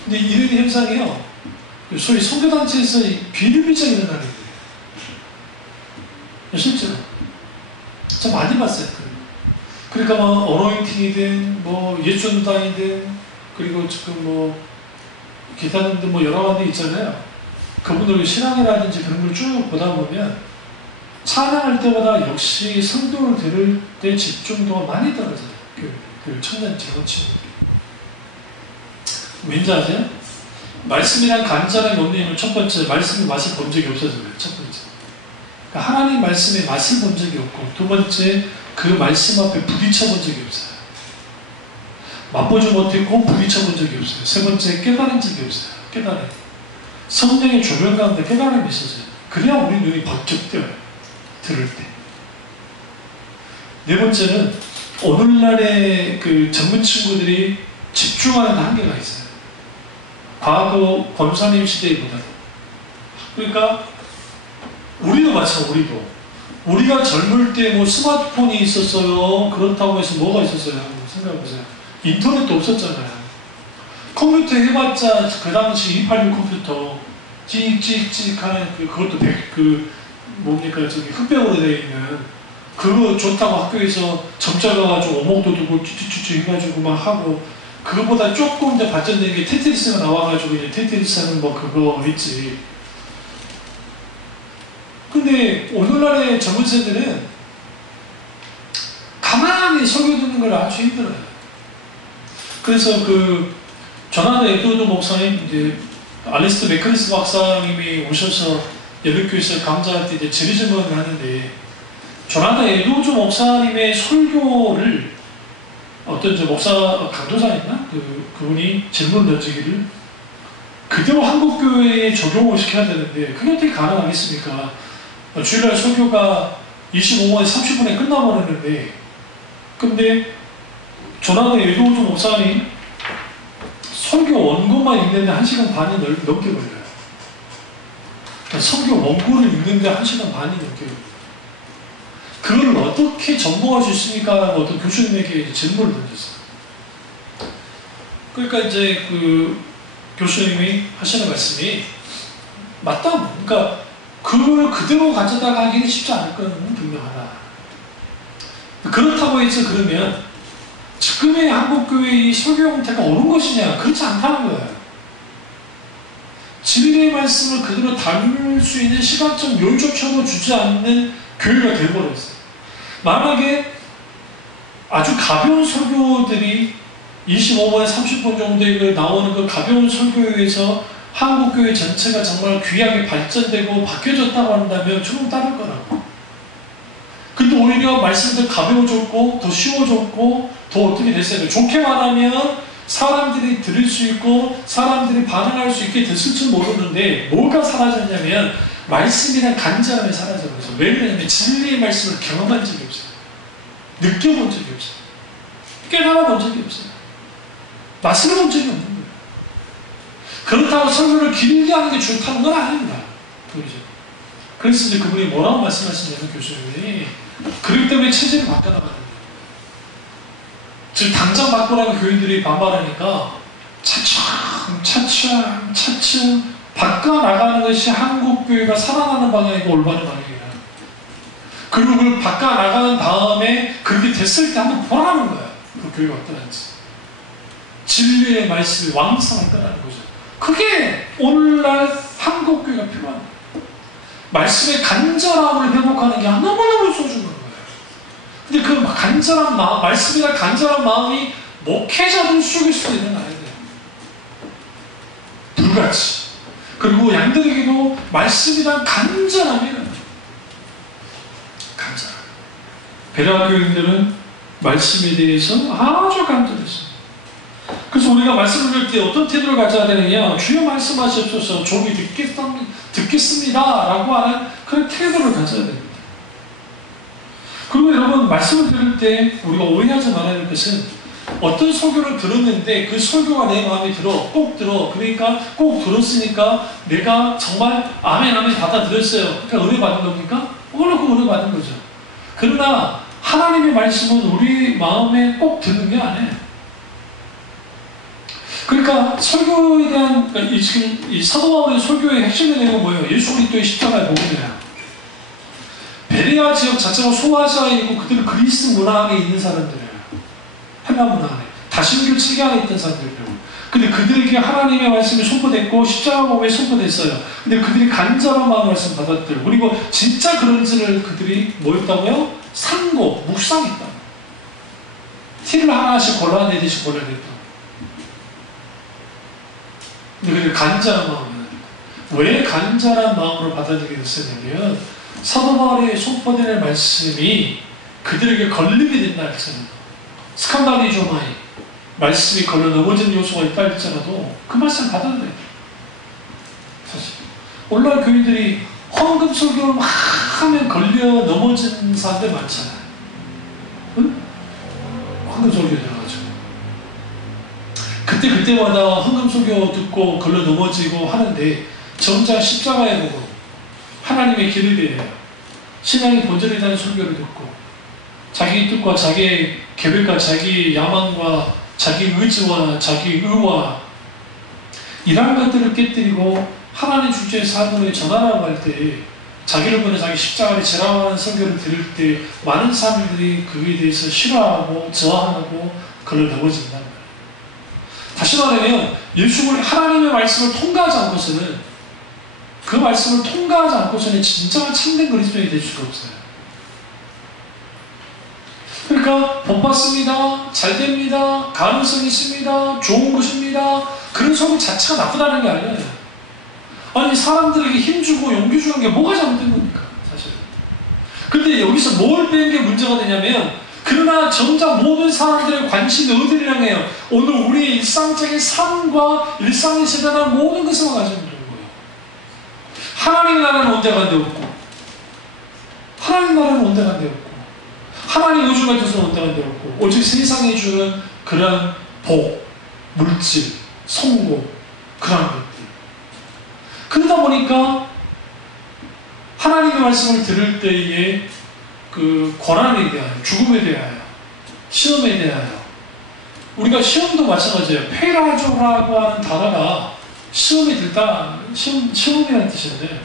근데 이런 현상이요, 소위 선교단체에서 비일비재하게 일어나는 거예요. 실제로. 참 많이 봤어요. 그러니까 뭐 어노인팅이든 뭐 예전당이든 그리고 지금 뭐 기타 등등 뭐 여러 가지 있잖아요. 그분들 신앙이라든지 그런 걸 쭉 보다 보면 찬양할 때마다 역시 성도를 들을 때 집중도가 많이 떨어져요. 그 청년 젊은 친구들이. 왠지 아세요? 말씀이란 간절함이 없는 이유는 첫 번째, 말씀의 맛을 본 적이 없어서 그래요. 첫 번째. 그러니까 하나님 말씀의 맛을 본 적이 없고, 두 번째, 그 말씀 앞에 부딪혀 본 적이 없어요. 맛보지 못했고 부딪혀 본 적이 없어요. 세 번째, 깨달은 적이 없어요. 깨달음. 성령의 조명 가운데 깨달음이 있어져요. 그래야 우리 눈이 번쩍 뜨어요. 들을 때. 네 번째는 오늘날의 그 젊은 친구들이 집중하는 한계가 있어요. 과거 권사님 시대보다는. 그러니까 우리도 마찬가지로 우리도. 우리가 젊을 때 뭐 스마트폰이 있었어요. 그렇다고 해서 뭐가 있었어요? 한번 생각해보세요. 인터넷도 없었잖아요. 컴퓨터 해봤자 그 당시 286 컴퓨터 찍찍찍 하는 그것도 뭡니까 저기 흑백으로 되어 있는 그거 좋다고 학교에서 점자 가가지고 오목도 두고 쭈쭈쭈쭈 해가지고 막 하고, 그거보다 조금 더 발전된 게 테트리스가 나와가지고 이제 테트리스 하는 뭐 그거 있지. 근데 오늘날의 젊은 세대는 가만히 설교 듣는 걸 아주 힘들어요. 그래서 그 조나단 에드워드 목사님, 이제 알리스트 맥클리스 박사님이 오셔서 예배교회에서 강좌할 때 이제 질의질문을 하는데, 조나단 에드워드 목사님의 설교를 어떤 저 목사 강도사였나? 그분이 질문 던지기를 그대로 한국교회에 적용을 시켜야 되는데 그게 어떻게 가능하겠습니까? 주일날 설교가 25분에 30분에 끝나버렸는데, 근데 조나단 에드워드 목사님 설교 원고만 읽는데 1시간 반이 넘게 걸려요. 그러니까 설교 원고를 읽는데 1시간 반이 넘게 걸려요. 그걸 어떻게 전공할 수 있습니까? 라고 어떤 교수님에게 질문을 던졌어요. 그러니까 이제 그 교수님이 하시는 말씀이 맞다. 그러니까 그걸 그대로 가져다가 하기는 쉽지 않을 건 분명하다. 그렇다고 해서 그러면 지금의 한국교회의 설교 형태가 옳은 것이냐? 그렇지 않다는 거예요. 진리의 말씀을 그대로 담을 수 있는 시간적 여유조차도 주지 않는 교회가 되어버렸어요. 만약에 아주 가벼운 설교들이 25분에 30분 정도에 나오는 그 가벼운 설교에서 한국교회 전체가 정말 귀하게 발전되고 바뀌어졌다고 한다면 조금 따를 거라고. 근데 오히려 말씀이 더 가벼워졌고 더 쉬워졌고 더 어떻게 됐어요? 좋게 말하면 사람들이 들을 수 있고 사람들이 반응할 수 있게 됐을지 모르는데 뭐가 사라졌냐면 말씀이란 간절함이 사라져버려서. 왜 그러냐면 진리의 말씀을 경험한 적이 없어요. 느껴본 적이 없어요. 깨달아 본 적이 없어요. 맛을 본 적이 없는 거예요. 그렇다고 설교를 길게 하는 게 좋다는 건 아닙니다. 보이죠? 그래서 이제 그분이 뭐라고 말씀하시냐면 교수님이 그렇기 때문에 체질을 바꿔나가는 거예요. 지금 당장 바꾸라고 교인들이 반발하니까 차츰 바꿔나가는 것이 한국교회가 살아나는 방향이고 올바른 방향이라. 그리고 그걸 바꿔나가는 다음에 그렇게 됐을 때 한번 보라는 거야. 그 교회가 어떠한지. 진리의 말씀이 왕성할 거라는 거죠. 그게 오늘날 한국교회가 필요한 거예요. 말씀의 간절함을 회복하는 게 너무너무 소중한 거예요. 근데 그 간절한 마음, 말씀이나 간절한 마음이 목회자들 속에서도 일어나야 돼요. 불같이. 그리고 양들에게도 말씀이란 간절함이 일어나요. 간절함. 베레아 교인들은 말씀에 대해서 아주 간절했어요. 그래서 우리가 말씀을 들을 때 어떤 태도를 가져야 되느냐? 주여 말씀하시옵소서, 종이 듣겠습니다 라고 하는 그런 태도를 가져야 됩니다. 그리고 여러분, 말씀을 들을 때 우리가 오해하지 말아야 될 것은 어떤 설교를 들었는데 그 설교가 내 마음에 들어, 꼭 들어. 그러니까 꼭 들었으니까 내가 정말 아멘 받아들였어요. 그러니까 은혜 받은 겁니까? 그걸로 그 은혜 받은 거죠. 그러나 하나님의 말씀은 우리 마음에 꼭 드는 게 아니에요. 그러니까 설교에 대한, 그러니까 지금 이 사도 바울의 설교의 핵심의 내용은 뭐예요? 예수 그리스도의 십자가의 복음이에요. 베레아 지역 자체가 소아시아에 있고 그들은 그리스 문화 안에 있는 사람들이에요. 헬라 문화 안에. 다신교 체계 안에 있던 사람들이에요. 근데 그들에게 하나님의 말씀이 선포됐고 십자가 복음이 선포됐어요. 근데 그들이 간절한 마음으로 말씀 받았대요. 그리고 진짜 그런지를 그들이 뭐였다고요? 상고, 묵상했다. 티를 하나씩 골라내듯이 골라냈다. 근데 그들이 간절한 마음으로, 왜 간절한 마음으로 받아들이게 됐었냐면 사도 바울의 선포되는 말씀이 그들에게 걸림이 된다 할지라도, 스칸달리조마이, 말씀이 걸려 넘어진 요소가 있다 할지라도 그 말씀을 받아들여야 돼요. 사실 오늘날 교인들이 헌금 설교를 막 하면 걸려 넘어진 사람들 많잖아요. 응? 헌금 설교 들어가지고 그때마다 헌금 설교 듣고 걸려 넘어지고 하는데 정작 십자가에 보고 하나님의 길을 위해 신앙의 본질이라는 설교를 듣고 자기 뜻과 자기 계획과 자기 야망과 자기 의지와 자기 의와 이런 것들을 깨뜨리고 하나님 주제의 사명을 전하라고 할 때, 자기를 보내 자기 십자가를 지나가는 설교를 들을 때 많은 사람들이 그에 대해서 싫어하고 저항하고 그걸 넘어진단 말이에요. 다시 말하면 예수를 하나님의 말씀을 통과하지 않고서는, 그 말씀을 통과하지 않고서는 진정한 참된 그리스도인이 될 수가 없어요. 그러니까 복 받습니다, 잘 됩니다, 가능성이 있습니다, 좋은 것입니다, 그런 소리 자체가 나쁘다는 게 아니에요. 아니 사람들에게 힘주고 용기 주는 게 뭐가 잘못된 겁니까 사실. 근데 여기서 뭘 빼는 게 문제가 되냐면, 그러나 정작 모든 사람들의 관심이 어디를 향해요? 오늘 우리의 일상적인 삶과 일상에서 일어나는 모든 것을 가지고 있는 거예요. 하나님의 나라는 언제 간데 없고, 하나님 나라는 언제 간데 없고, 하나님 우주가 있어서 언제 간데 없고, 오직 세상에 주는 그런 복, 물질, 성공, 그런 것들. 그러다 보니까 하나님의 말씀을 들을 때에 그 고난에 대하여, 죽음에 대하여, 시험에 대하여, 우리가 시험도 마찬가지예요. 페라조라고 하는 단어가 시험에 들다, 시험이라는 뜻인데,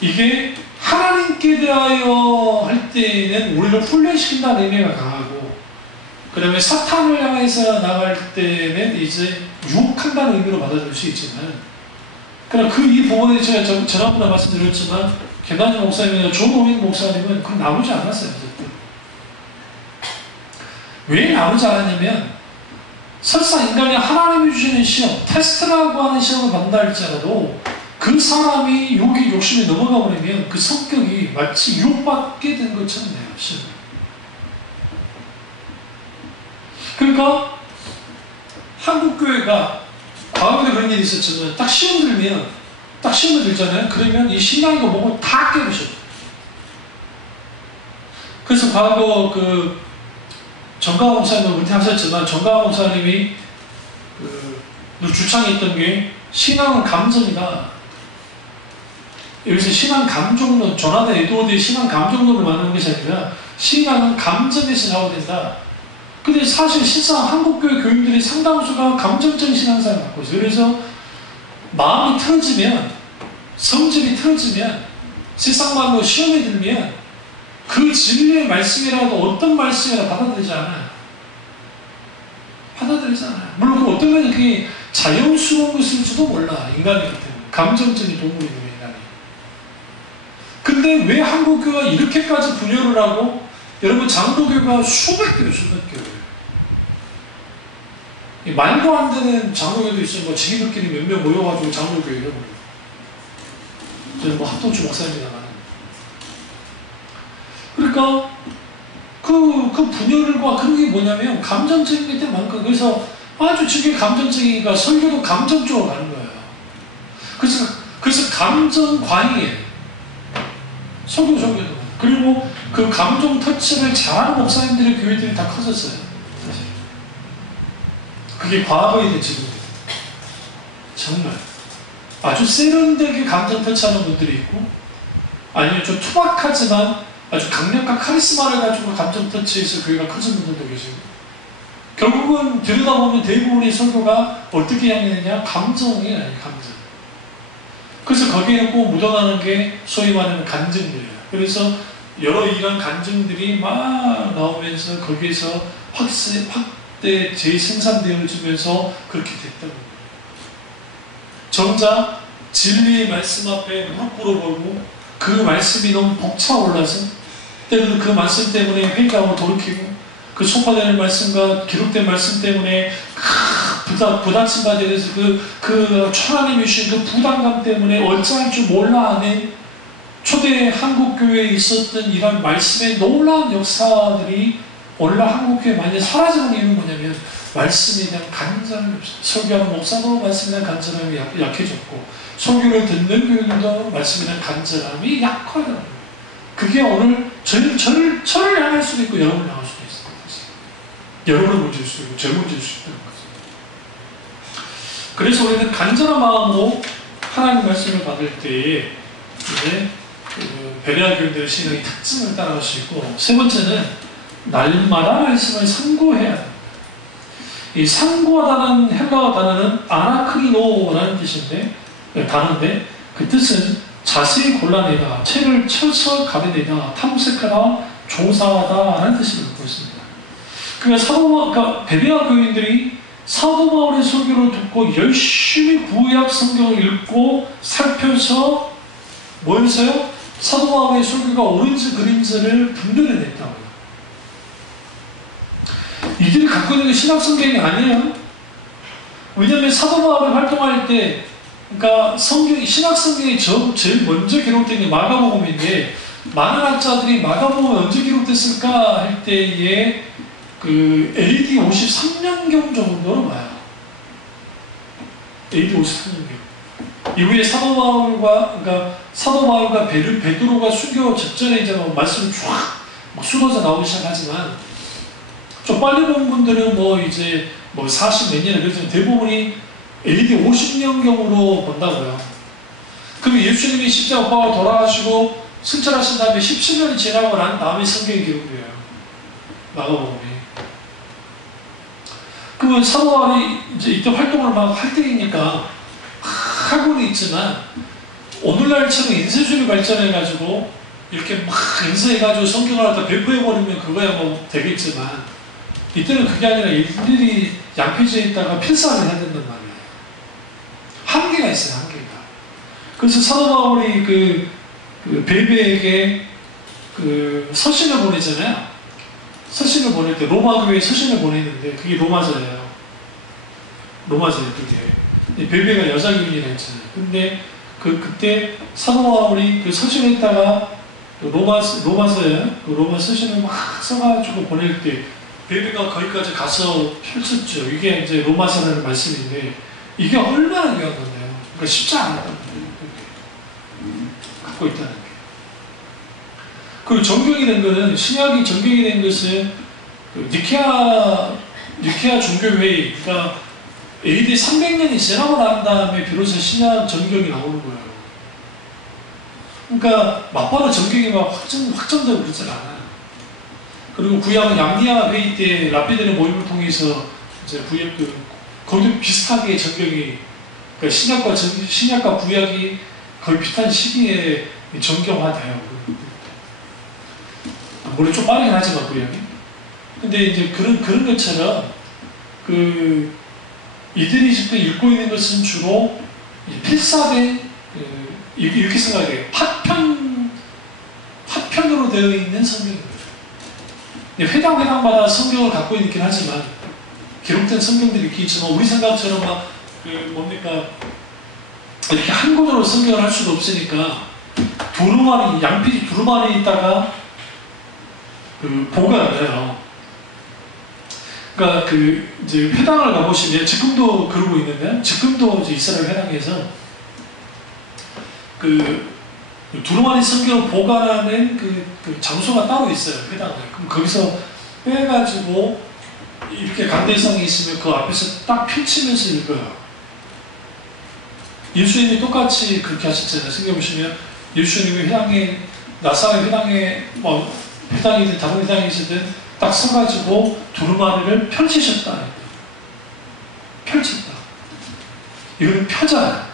이게 하나님께 대하여 할 때에는 우리를 훈련시킨다는 의미가 강하고, 그 다음에 사탄을 향해서 나갈 때는 이제 유혹한다는 의미로 받아들일 수 있지만, 그러나 이 부분에 제가 지난번에 말씀드렸지만, 김남준 목사님이나 조노민 목사님은 그건 나오지 않았어요. 왜 나오지 않았냐면, 설사 인간이 하나님이 주시는 시험, 테스트라고 하는 시험을 받는다 할지라도 그 사람이 욕심에 넘어가 버리면 그 성격이 마치 유혹받게 된 것처럼 돼요. 시험이. 그러니까 한국교회가 과거에 그런 일이 있었지만 딱 시험을 들잖아요. 그러면 이 신앙이고 뭐고 다 깨부셔. 그래서 과거 정가화 목사님은 은퇴하셨지만, 정가화 목사님이 주창에 있던 게 신앙은 감정이다. 여기서 신앙 감정론, 조나단 에드워드의 신앙 감정론을 말하는 것이 아니라 신앙은 감정에서 나오된다. 근데 사실 실상 한국교회 교인들이 상당수가 감정적인 신앙생활을 갖고 있어요. 그래서 마음이 틀어지면, 성질이 틀어지면, 세상 말로 시험에 들면 그 진리의 말씀이라도 어떤 말씀이라 받아들이지 않아요. 받아들이지 않아요. 물론 어떤 건 그게 자연스러운 것일지도 몰라. 인간이기 때문에. 감정적인 동물이고 인간이. 근데 왜 한국교회가 이렇게까지 분열을 하고, 여러분 장로교회가 수백 개요. 말도 안 되는 장로교회도 있어요. 뭐 지기들끼리 몇 명 모여가지고 장로교회 이런 거. 저는 뭐 합동주 목사님이다만. 그러니까 그 분열과 그런 게 뭐냐면 감정적인 게 때문에 많고, 그래서 아주 저게 감정적이니까 설교도 감정적으로 가는 거예요. 그래서 감정광이에요. 설교도. 그리고 그 감정 터치를 잘하는 목사님들의 교회들이 다 커졌어요. 사실. 그게 과거에 된 지금입니다. 정말. 아주 세련되게 감정 터치하는 분들이 있고, 아니면 좀 투박하지만 아주 강력한 카리스마를 가지고 감정 터치해서 교회가 커진 분들도 계시고, 결국은 들여다보면 대부분의 설교가 어떻게 향했느냐? 감정이 아니에요, 감정. 그래서 거기에는 꼭 묻어나는 게 소위 말하는 간증들이에요. 그래서 여러 이런 간증들이 막 나오면서 거기에서 확대 재생산되어 주면서 그렇게 됐다고 합니다. 정작 진리의 말씀 앞에 무릎 꿇어보고 그 말씀이 너무 벅차올라서 때로는 그 말씀 때문에 회개하고 돌이키고 그 소파되는 말씀과 기록된 말씀 때문에 부닥친 바에 대해서 그 하나님이 주신 그 부담감 때문에 어찌할 줄 몰라 하는 초대 한국교회에 있었던 이런 말씀의 놀라운 역사들이 오늘날 한국교회에 많이 사라지는 이유는 뭐냐면 말씀에 대한 간절함이 없어요. 설교하는 목사도 말씀에 대한 간절함이 약해졌고 설교를 듣는 교인도 말씀에 대한 간절함이 약하다는 거예요. 그게 오늘 저를 향할 수도 있고 여러분을 향할 수도 있어요. 여러분을 문제일 수도 있고 제 문제일 수도 있다는 거죠. 그래서 우리는 간절한 마음으로 하나님 말씀을 받을 때에 이제 베레아 교인들의 신앙의 특징을 따라갈 수 있고, 세 번째는 날마다 말씀을 상고해야 합니다. 이 상고하다는 헬라어 단어는 아나크리노라는 단어인데 그 뜻은 자세히 골라내다, 책을 쳐서 가려내다, 탐색하다, 조사하다라는 뜻을 갖고 있습니다. 그러니까 베레아 교인들이 사도 바울의 설교를 듣고 열심히 구약 성경을 읽고 살펴서 뭐였어요? 사도 바울의 설교가 옳은지 그린지를 분별해냈다고요. 이들이 갖고 있는 게 신약 성경이 아니에요. 왜냐하면 사도 바울이 활동할 때, 그러니까 신약 성경이 제일 먼저 기록된 게 마가복음인데, 많은 학자들이 마가복음이 언제 기록됐을까 할 때에 그 AD 53년경 정도로 봐요. AD 53년경. 이후에 사도 바울과 베드로가 순교 직전에 이제 말씀이 쫙 쏟아져 나오기 시작하지만, 좀 빨리 본 분들은 이제 40 몇 년을 그랬지만 대부분이 AD 50년경으로 본다고요. 그럼 예수님이 십자가 못 박아 돌아가시고 승천하신 다음에 17년이 지나고 난 다음에 성경이 기록돼요. 마가복음이. 그러면 사도 바울이 이제 이때 활동을 막 할 때이니까 하고는 있지만, 오늘날처럼 인쇄술이 발전해가지고 이렇게 막 인쇄해가지고 성경을 갖다 배포해버리면 그거야 되겠지만, 이때는 그게 아니라 일일이 양피지에 있다가 필사를 해야 된단 말이에요. 한계가 있어요, 한계가. 그래서 사도 바울이 베베에게 서신을 보내잖아요. 서신을 보낼 때 로마 교회에 서신을 보냈는데 그게 로마서예요. 로마서예요, 그게. 베베가 여자 교인이라 했잖아요. 근데 그때 사도 바울이 그 서신에다가 로마서에 로마 서신을 막 써가지고 보낼 때 베베가 거기까지 가서 펼쳤죠. 이게 이제 로마서라는 말씀인데 이게 얼마나 귀한 건데요. 그러니까 쉽지 않았단 말이에요. 갖고 있다는 게. 그리고 정경이 된 거는, 신약이 정경이 된 것은 니케아 종교회의, 그러니까 AD 300년이 지나고 난 다음에 비로소 신약 정경이 나오는 거예요. 그러니까 막바로 정경이 막 확정되고 그러지 않아요. 그리고 구약은 양리아 회의 때 라피들의 모임을 통해서 이제 거기도 비슷하게 정경이, 그러니까 신약과 구약이 거의 비슷한 시기에 정경화돼요. 물론 좀 빠르긴 하지만 구약이. 근데 이제 그런 것처럼 이들이 지금 읽고 있는 것은 주로 필사된 이렇게 생각해요. 파편으로 되어 있는 성경입니다. 회당마다 성경을 갖고 있긴 하지만, 기록된 성경들이 이렇게 있지만, 우리 생각처럼 이렇게 한 권으로 성경을 할 수도 없으니까, 양피지 두루마리 있다가, 보관을 해요. 그러니까 이제 회당을 가보시면, 지금도 그러고 있는데, 지금도 이제 이스라엘 회당에서, 두루마리 성경을 보관하는 장소가 따로 있어요, 회당에. 그럼 거기서 빼가지고 이렇게 강대상이 있으면 그 앞에서 딱 펼치면서 읽어요. 예수님이 똑같이 그렇게 하셨잖아요. 생각해보시면 예수님이 회당에 나사렛 회당에 뭐 회당이든 다른 회당이든 딱 서가지고 두루마리를 펼치셨다. 펼쳤다. 이거는 펴잖아.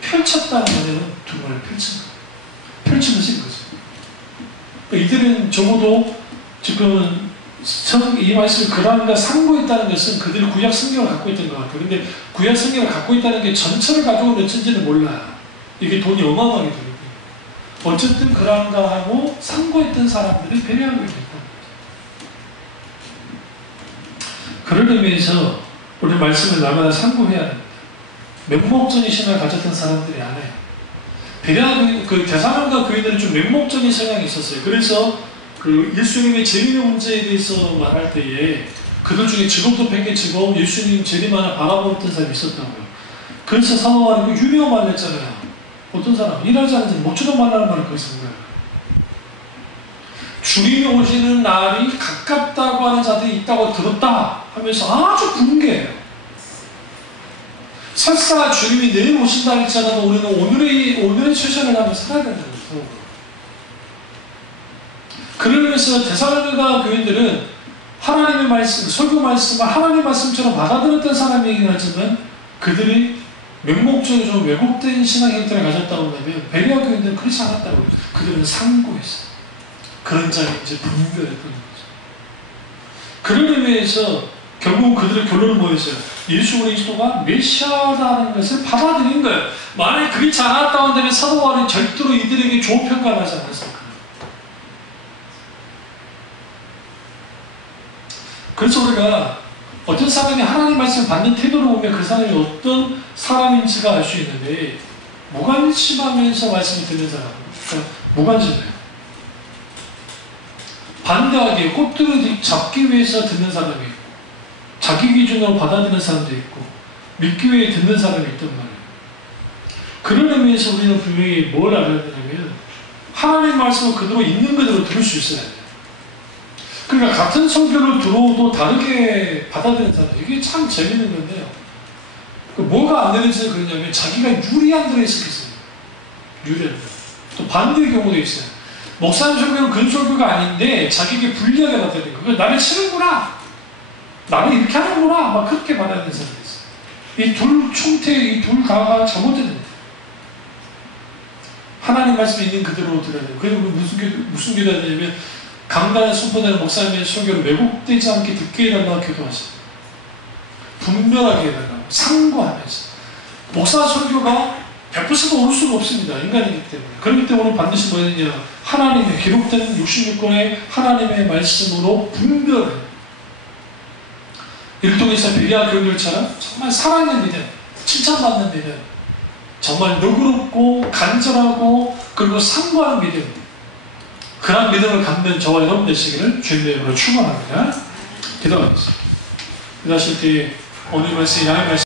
펼쳤다는 말에는 두루마리를 펼친 거야. 펼치면서 이거죠. 이들은 적어도 지금 이 말씀을 그란과 상고했다는 것은 그들이 구약 성경을 갖고 있던 것 같아요. 근데 구약 성경을 갖고 있다는 게 전체를 가지고 몇천지는 몰라. 이게 돈이 어마어마하게 들어요. 어쨌든 그란과 하고 상고했던 사람들을 배려하고 있다. 그런 의미에서 우리 말씀을 날마다 상고해야 됩니다. 맹목적인 신앙을 가졌던 사람들이 안 해요. 배려하는 그 대사관과 교인들은 좀 맹목적인 성향이 있었어요. 그래서 그 예수님의 재림의 문제에 대해서 말할 때에 그들 중에 직업도 팽개치고 예수님 재림만을 바라보던 사람이 있었다고요. 그래서 사도 바울이 유명한 말을 했잖아요. 어떤 사람? 일하지 않은 자는 먹지도 말라는 말을 거기서 한 거예요. 주님이 오시는 날이 가깝다고 하는 자들이 있다고 들었다 하면서 아주 붕괴해요. 설사 주님이 내일 오신다 할지라도 우리는 오늘의 최선을 하며 살아야 된다는 거죠. 그러면서 데살로니가 교인들은 하나님의 말씀, 설교 말씀을 하나님의 말씀처럼 받아들였던 사람이긴 하지만 그들이 맹목적으로 좀 왜곡된 신앙 형태를 가졌다고 하면 베레아 교인들은 그렇지 않았다고 해요. 그들은 상고했어요. 그런 자가 이제 분별했던 거죠. 그런 의미에서 결국 그들의 결론은 뭐였어요? 예수 그리스도가 메시아라는 것을 받아들인 거예요. 만약에 그게 잘 않았다고 한다면 사도 바울은 절대로 이들에게 좋은 평가를 하지 않았을까. 그래서 우리가 어떤 사람이 하나님 말씀을 받는 태도를 보면 그 사람이 어떤 사람인지가 알 수 있는데 무관심하면서 말씀을 듣는 사람, 그러니까 무관심해요. 반대하게 꽃들을 잡기 위해서 듣는 사람이 있고 자기 기준으로 받아들이는 사람도 있고 믿기 위해 듣는 사람이 있단 말이에요. 그런 의미에서 우리는 분명히 뭘 알아야 되냐면 하나님 말씀을 그대로 있는 그대로 들을 수 있어야 돼요. 그러니까 같은 설교를 들어도 다르게 받아들이는 사람들, 이게 참 재밌는 건데요. 뭐가 안 되는지 그러냐면 자기가 유리한 데에 있었겠어요. 유리한 데. 또 반대의 경우도 있어요. 목사님 설교는 그 설교가 아닌데 자기에게 불리하게 받아들이는 거예요. 나를 치는구나. 나를 이렇게 하는구나. 막 그렇게 받아들이는 사람이 있어요. 이 둘 총태, 이 둘 가가 잘못된 하나님 말씀이 있는 그대로 들어야 돼요. 그리고 무슨 기도해야 되냐면 강단에 선포되는 목사님의 설교를 왜곡되지 않게 듣게 해달라고 기도하세요. 분별하게 해달라고 상고하면서 목사 설교가 100% 올 수가 없습니다. 인간이기 때문에. 그렇기 때문에 반드시 뭐였냐 하나님의 기록된 66권의 하나님의 말씀으로 분별해요. 이를 통해서 베레아 교인들처럼 정말 사랑의 믿음, 칭찬받는 믿음, 정말 너그럽고 간절하고 그리고 상고하는 믿음, 그런 믿음을 갖는 저와 여러분 되시기를 주님의 이름으로 축원합니다. 기도하겠습니다. 기도하실 때 오늘 말씀, 양의 말씀